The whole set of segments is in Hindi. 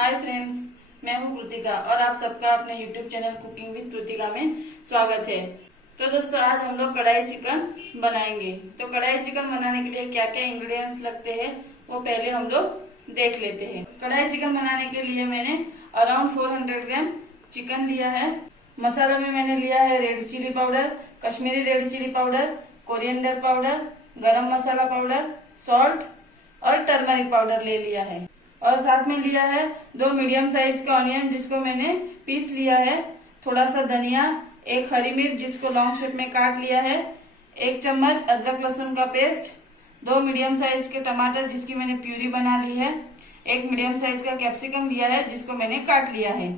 हाय फ्रेंड्स, मैं हूं कृतिका और आप सबका अपने YouTube channel cooking with Kritika में स्वागत है। तो दोस्तों, आज हम लोग कढ़ाई चिकन बनाएंगे। तो कढ़ाई चिकन बनाने के लिए क्या क्या इंग्रेडिएंट्स लगते हैं वो पहले हम लोग देख लेते हैं। कढ़ाई चिकन बनाने के लिए मैंने अराउंड 400 ग्राम चिकन लिया है। मसालों में मैंने लिया है red chilli powder, Kashmiri red chilli powder, coriander powder, garam masala powder, salt और टर्मरिक पाउडर ले लिया है। और साथ में लिया है 2 मीडियम साइज का ऑनियन जिसको मैंने पीस लिया है, थोड़ा सा धनिया, 1 हरी मिर्च जिसको लॉन्ग शेप में काट लिया है, 1 चम्मच अदरक लहसुन का पेस्ट, 2 मीडियम साइज के टमाटर जिसकी मैंने प्यूरी बना ली है, 1 मीडियम साइज का कैप्सिकम लिया है जिसको मैंने काट लिया है।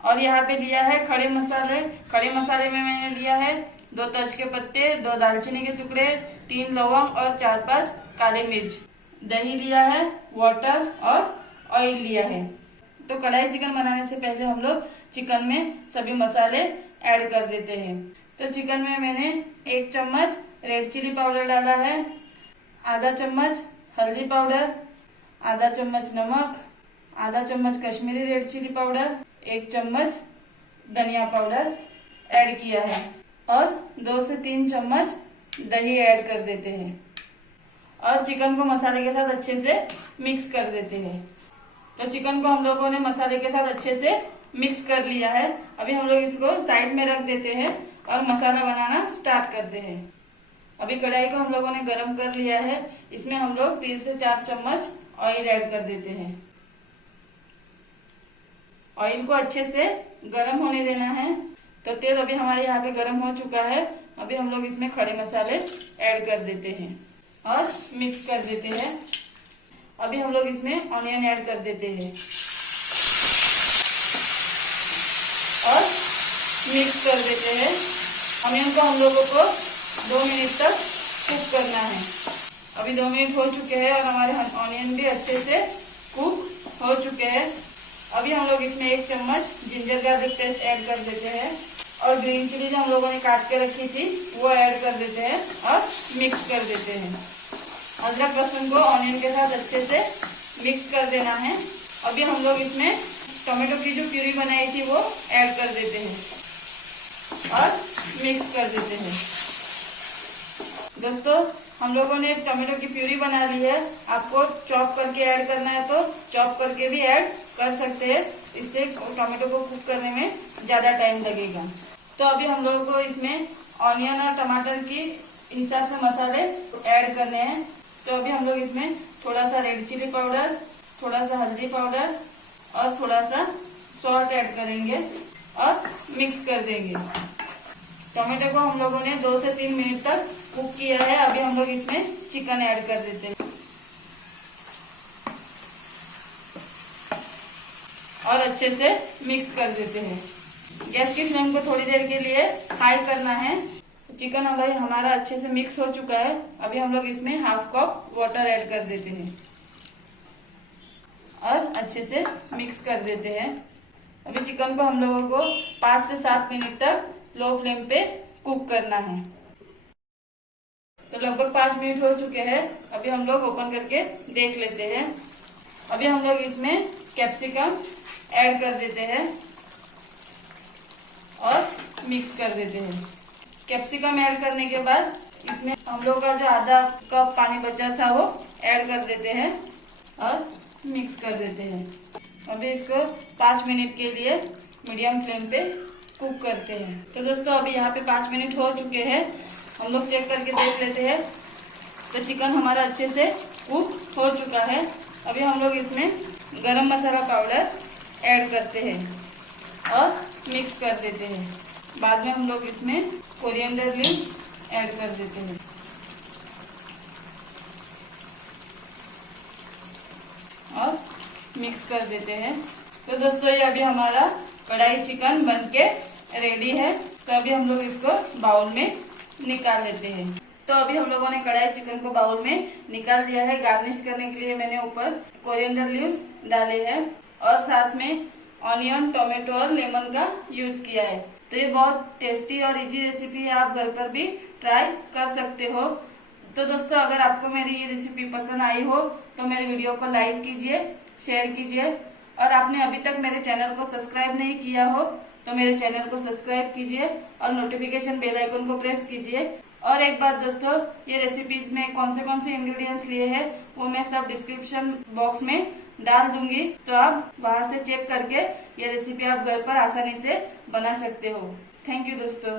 और यहाँ पे लिया है खड़े मसाले। खड़े मसाले में मैंने लिया है 2 तेज के पत्ते, 2 दालचीनी के टुकड़े, 3 लौंग और 4-5 काले मिर्च। दही लिया है, वाटर और ऑयल लिया है। तो कढ़ाई चिकन बनाने से पहले हम लोग चिकन में सभी मसाले ऐड कर देते हैं। तो चिकन में मैंने 1 चम्मच रेड चिली पाउडर डाला है, आधा चम्मच हल्दी पाउडर, आधा चम्मच नमक, आधा चम्मच कश्मीरी रेड चिली पाउडर, 1 चम्मच धनिया पाउडर ऐड किया है और 2 से 3 चम्मच दही ऐड कर देते हैं और चिकन को मसाले के साथ अच्छे से मिक्स कर देते हैं। तो चिकन को हम लोगों ने मसाले के साथ अच्छे से मिक्स कर लिया है। अभी हम लोग इसको साइड में रख देते हैं और मसाला बनाना स्टार्ट करते हैं। अभी कढ़ाई को हम लोगों ने गरम कर लिया है। इसमें हम लोग 3 से 4 चम्मच ऑयल ऐड कर देते हैं। ऑयल को अच्छे से गरम होने देना है। तो तेल अभी हमारे यहाँ पे गरम हो चुका है। अभी हम लोग इसमें खड़े मसाले ऐड कर देते हैं और मिक्स कर देते हैं। अभी हम लोग इसमें ऑनियन ऐड कर देते हैं और मिक्स कर देते हैं। ऑनियन को हम लोगों को 2 मिनट तक कुक करना है। अभी 2 मिनट हो चुके हैं और हमारे ऑनियन भी अच्छे से कुक हो चुके हैं। अभी हम लोग इसमें 1 चम्मच जिंजर गार्लिक पेस्ट ऐड कर देते हैं और ग्रीन चिली जो हम लोगों ने काट के रखी थी वो ऐड कर देते हैं और मिक्स कर देते हैं। अदरक लहसुन को ऑनियन के साथ अच्छे से मिक्स कर देना है। अभी हम लोग इसमें टोमेटो की जो प्यूरी बनाई थी वो ऐड कर देते हैं और मिक्स कर देते हैं। दोस्तों, हम लोगों ने टोमेटो की प्यूरी बना ली है। आपको चॉप करके ऐड करना है तो चॉप करके भी ऐड कर सकते हैं। इससे टोमेटो को कुक करने में ज्यादा टाइम लगेगा। तो अभी हम लोगों को इसमें ऑनियन और टमाटर की हिसाब से मसाले ऐड करने हैं। तो अभी हम लोग इसमें थोड़ा सा रेड चिली पाउडर, थोड़ा सा हल्दी पाउडर और थोड़ा सा सॉल्ट ऐड करेंगे और मिक्स कर देंगे। टोमेटो को हम लोगों ने 2 से 3 मिनट तक कुक किया है। अभी हम लोग इसमें चिकन ऐड कर देते हैं और अच्छे से मिक्स कर देते हैं। गैस की फ्लेम को थोड़ी देर के लिए हाई करना है। चिकन हमारा अच्छे से मिक्स हो चुका है। अभी हम लोग इसमें 1/2 कप वाटर ऐड कर देते हैं और अच्छे से मिक्स कर देते हैं। अभी चिकन को हम लोगों को 5 से 7 मिनट तक लो फ्लेम पे कुक करना है। तो लगभग 5 मिनट हो चुके हैं। अभी हम लोग ओपन करके देख लेते हैं। अभी हम लोग इसमें कैप्सिकम ऐड कर देते हैं और मिक्स कर देते हैं। कैप्सिकम ऐड करने के बाद इसमें हम लोग का जो आधा कप पानी बचा था वो ऐड कर देते हैं और मिक्स कर देते हैं। अभी इसको 5 मिनट के लिए मीडियम फ्लेम पे कुक करते हैं। तो दोस्तों, अभी यहाँ पे 5 मिनट हो चुके हैं। हम लोग चेक करके देख लेते हैं। तो चिकन हमारा अच्छे से कुक हो चुका है। अभी हम लोग इसमें गरम मसाला पाउडर ऐड करते हैं और मिक्स कर देते हैं। बाद में हम लोग इसमें कोरिएंडर लीव्स ऐड कर देते हैं और मिक्स कर देते हैं। तो दोस्तों, ये अभी हमारा कढ़ाई चिकन बनके रेडी है। तो अभी हम लोग इसको बाउल में निकाल लेते हैं। तो अभी हम लोगों ने कढ़ाई चिकन को बाउल में निकाल दिया है। गार्निश करने के लिए मैंने ऊपर कोरिएंडर लीव्स डाले हैं और साथ में ऑनियन, टोमेटो और लेमन का यूज किया है। तो ये बहुत टेस्टी और इजी रेसिपी है। आप घर पर भी ट्राई कर सकते हो। तो दोस्तों, अगर आपको मेरी ये रेसिपी पसंद आई हो तो मेरे वीडियो को लाइक कीजिए, शेयर कीजिए और आपने अभी तक मेरे चैनल को सब्सक्राइब नहीं किया हो तो मेरे चैनल को सब्सक्राइब कीजिए और नोटिफिकेशन बेल आइकन को प्रेस कीजिए। और एक बात दोस्तों, ये रेसिपीज में कौन से इंग्रेडिएंट्स लिए हैं वो मैं सब डिस्क्रिप्शन बॉक्स में डाल दूंगी, तो आप वहां से चेक करके ये रेसिपी आप घर पर आसानी से बना सकते हो। थैंक यू दोस्तों।